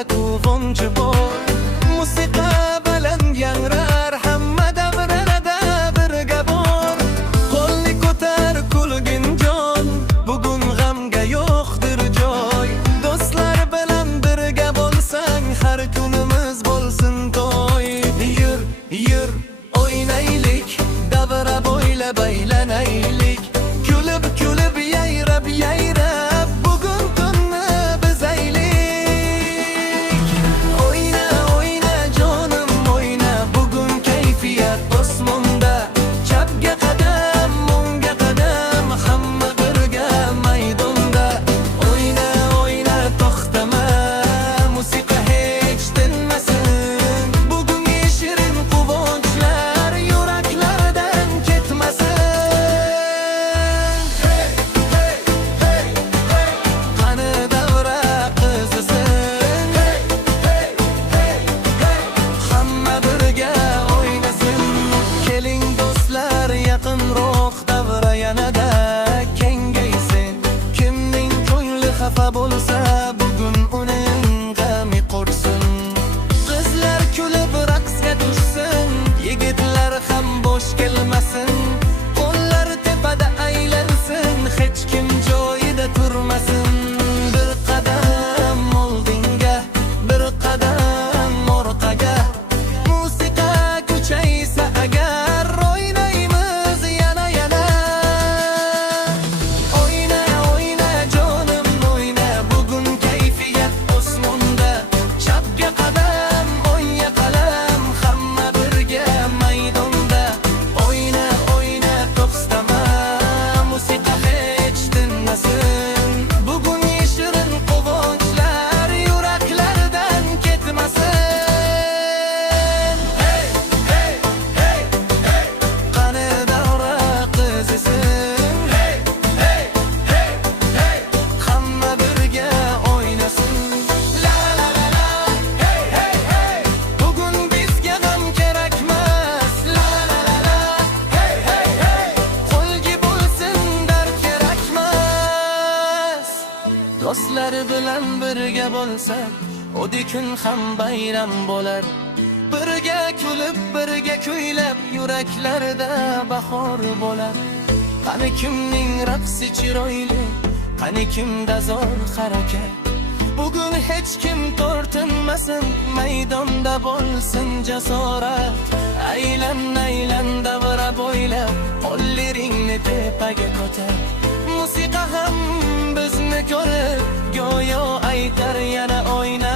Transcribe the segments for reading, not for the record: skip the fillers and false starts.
ko'ngilda quvonch bor. Musiqa baland yangrar, hamma davrada birga bor. Qo'lni ko'tar kulgin jon, bugun g'amga yo'qdir joy. Do'stlar bilan birga bo'lsang, har kunimiz bo'lsin to'y. Yur, yur, o'ynaylik, davra bo'ylab aylanaylik. Kulib, kulib, yayrab, yayrab, bugun tunni bizaylik. O'yna, o'yna jonim, o'yna, bugun kayfiyat osmonda. Chapga qadam, o'ngga qadam, hamma birga maydonda. O'yna, o'yna, to'xtama, musiqa hech tinmasin. Bugungi shirin quvonchlar yuraklardan ketmasin. Qani davra qizisin, hamma birga o'ynasin. Keling do'stlar, yaqinroq davra yanada kengaysin. Kimning ko'ngli xafa bo'lsa, bugun uning g'ami qursin. Qizlar kulib raqsga tushsin, yigitlar ham bo'sh kelmasin. Qo'llar tepada aylansin, hech kim joyida turmasin. Bir qadam oldinga, bir qadam orqaga. Musiqa kuchaysa agar, o'ynaymiz yana yana. O'yna, o'yna jonim, o'yna, bugun kayfiyat osmonda. Chapga qadam, o'ngga qalam, hamma birga maydonda. O'yna, o'yna, to'xtama, musiqa hech tinmasin. Bugun shirin quvonchlar yuraklardan ketmasin. Hey, hey, hey, hey. Qani davra qizisin. Hey, hey, hey, hey. Hamma birga o'ynasin. La la la la, hey, hey, hey. Bugun bizga g'am kerakmas. La la la la, hey, hey, hey. Qo'lga bo'lsin dard kerakmas. Do'stlar bilan birga bo'lsak, o'di kun ham bayram bo'lar. Birga kulib, birga kuylab, yuraklarda bahor bo'lar. Qani kimning raqsi chiroyli, qani kimda zo'r harakat. Bugun hech kim tortinmasin, maydonda bo'lsin jasorat. Aylan, aylan davra bo'ylab, qo'llaringni tepaga ko'tar. Musiqa ham bizni ko'rib, go'yo aytar yana o'yna.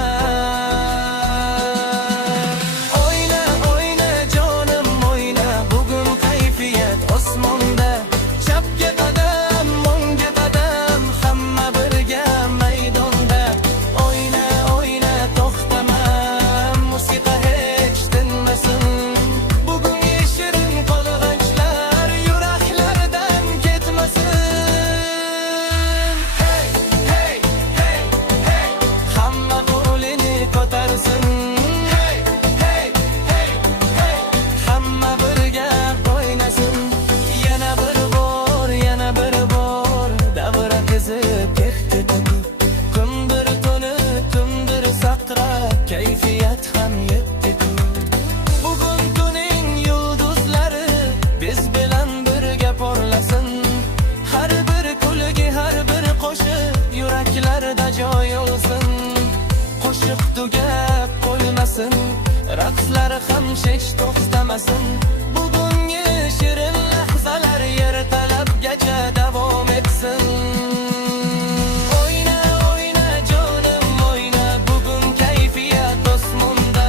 O'yna, o'yna jonim, o'yna, bugun kayfiyat osmonda. Chapga qadam, o'ngga qadam, hamma birga maydonda. O'yna, o'yna, to'xtama, musiqa hech tinmasin. Bugungi shirin qolg'anchlar yuraklardan ketmasin. Hey, hey, hey, hey. Hamma qo'lini ko'tarsin. Hey, hey, hey, hey. Hamma birga o'ynasin. Yana bir bor, yana bir bor, davra kezib ketdi tugib. Kimdir to'nib, kimdir sakrab, kayfiyat ham yetdi ku. Bugun tuning yulduzlari biz bilan birga porlasin. Har bir kulgi, har bir qo'shiq yuraklarda joy olsin. Qo'shiq tugab qo'ymasin, raqslar ham hech to'xtamasin. Bugungi shirin lahzalar ertalabgacha davom etsin. O'yna, o'yna jonim, o'yna, bugun kayfiyat osmonda.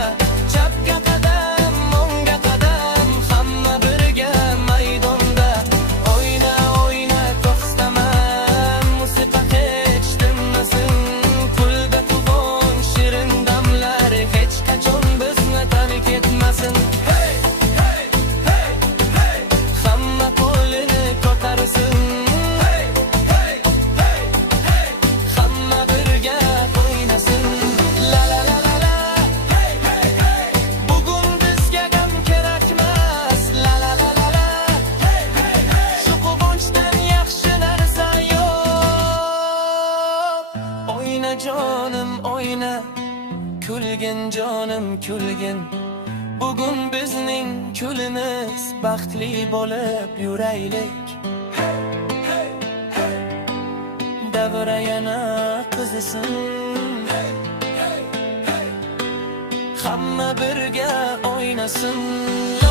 Chapga qadam, o'ngga qadam, hamma birga maydonda. O'yna, o'yna, to'xtama, musiqa hech tinmasin. Kulda quvonch, shirin damlar hech qachon bizni tark etmasin. Hey, hey, hey, hey. Hamma qo'lini ko'tarsin. Hey, hey, hey, hey. Hamma birga o'ynasin. La la la la la, hey, hey, hey. Bugun bizga g'am kerakmas. La la la la la, hey, hey, hey. Shu quvonchdan yaxshi narsa yo'q. O'yna jonim, o'yna, kulgin jonim kulgin. Bugun bizning kunimiz, baxtli bo'lib yuraylik. Davra yana qizisin, hamma birga o'ynasin.